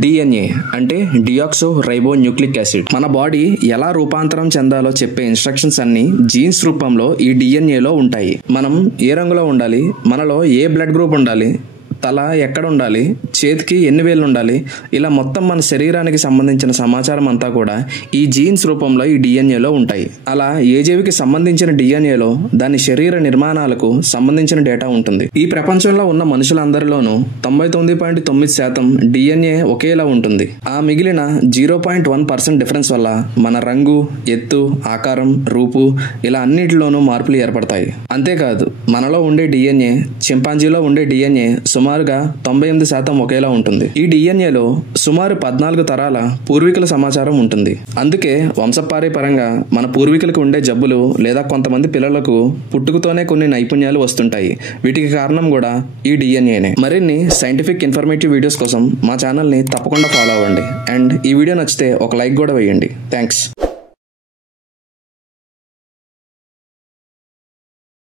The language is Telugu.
డిఎన్ఏ అంటే డియాక్సో రైబో న్యూక్లిక్ యాసిడ్. మన బాడీ ఎలా రూపాంతరం చెందాలో చెప్పే ఇన్స్ట్రక్షన్స్ అన్ని జీన్స్ రూపంలో ఈ డిఎన్ఏలో ఉంటాయి. మనం ఏ రంగులో ఉండాలి, మనలో ఏ బ్లడ్ గ్రూప్ ఉండాలి, తల ఎక్కడ ఉండాలి, చేతికి ఎన్ని వేళ్ళు ఉండాలి, ఇలా మొత్తం మన శరీరానికి సంబంధించిన సమాచారం అంతా కూడా ఈ జీన్స్ రూపంలో ఈ డిఎన్ఏలో ఉంటాయి. అలా ఏ జీవికి సంబంధించిన డిఎన్ఏలో దాని శరీర నిర్మాణాలకు సంబంధించిన డేటా ఉంటుంది. ఈ ప్రపంచంలో ఉన్న మనుషులందరిలోనూ 99.9% డిఎన్ఏ ఒకేలా ఉంటుంది. ఆ మిగిలిన 0.1% డిఫరెన్స్ వల్ల మన రంగు, ఎత్తు, ఆకారం, రూపు ఇలా అన్నిటిలోనూ మార్పులు ఏర్పడతాయి. అంతేకాదు మనలో ఉండే డిఎన్ఏ చింపాంజీలో ఉండే డిఎన్ఏ సుమారుగా 98% ఒకేలా ఉంటుంది. ఈ డిఎన్ఏలో సుమారు 14 తరాల పూర్వీకుల సమాచారం ఉంటుంది. అందుకే వంశపారంపర్యంగా మన పూర్వీకులకు ఉండే జబ్బులు లేదా కొంతమంది పిల్లలకు పుట్టుకతోనే కొన్ని నైపుణ్యాలు వస్తుంటాయి. వీటికి కారణం కూడా ఈ డిఎన్ఏనే. మరిన్ని సైంటిఫిక్ ఇన్ఫర్మేటివ్ వీడియోస్ కోసం మా ఛానల్ని తప్పకుండా ఫాలో అవ్వండి. అండ్ ఈ వీడియో నచ్చితే ఒక లైక్ కూడా వేయండి. థ్యాంక్స్.